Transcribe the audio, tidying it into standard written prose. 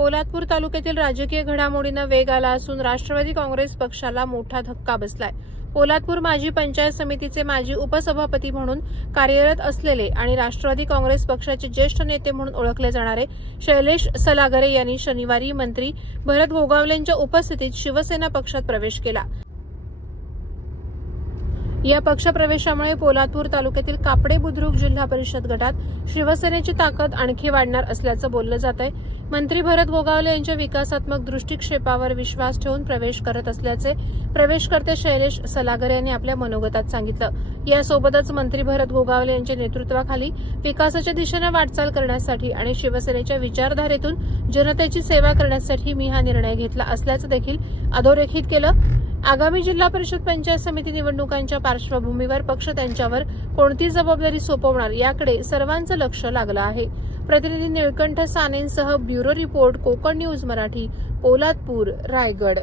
पोलादपूर तालुक्यातील राजकीय घडामोडींना वेग आला असून राष्ट्रवादी काँग्रेस पक्षाला मोठा धक्का बसलाय। पोलादपूर माजी पंचायत समितीचे माजी उपसभापती म्हणून कार्यरत असलेले आणि राष्ट्रवादी काँग्रेस पक्षाचे ज्येष्ठ नेते म्हणून ओळखले जाणारे शैलेश सलागरे यांनी शनिवारी मंत्री भरत गोगावलेंच्या उपस्थितीत शिवसेना पक्षात प्रवेश केला। या पक्षप्रवेशामुळे पोलादपूर तालुक्यातील कापडे बुद्रुक जिल्हा परिषद गटात शिवसेनेची ताकद आणखी वाढणार असल्याचं बोललं जात आहे। मंत्री भरत गोगावले यांच्या विकासात्मक दृष्टिक्षेपावर विश्वास ठेवून प्रवेश करत असल्याचे प्रवेशकर्ते शैलेश सलागरे यांनी आपल्या मनोगतात सांगितलं। यासोबतच मंत्री भरत गोगावले यांच्या नेतृत्वाखाली विकासाच्या दिशेने वाटचाल करण्यासाठी आणि शिवसेनेच्या विचारधारेतून जनतेची सेवा करण्यासाठी मी हा निर्णय घेतला असल्याचं देखील अधोरेखित केलं। आगामी जिल्हा परिषद पंचायत समिती निवडणुकांच्या पार्श्वभूमीवर पक्ष त्यांच्यावर कोणती जबाबदारी सोपवणार याकडे सर्वांचं लक्ष लागलं आहे। प्रतिनिधी निळकंठ सानेंसह bureau report Konkan news Marathi, Poladpur, Raigad.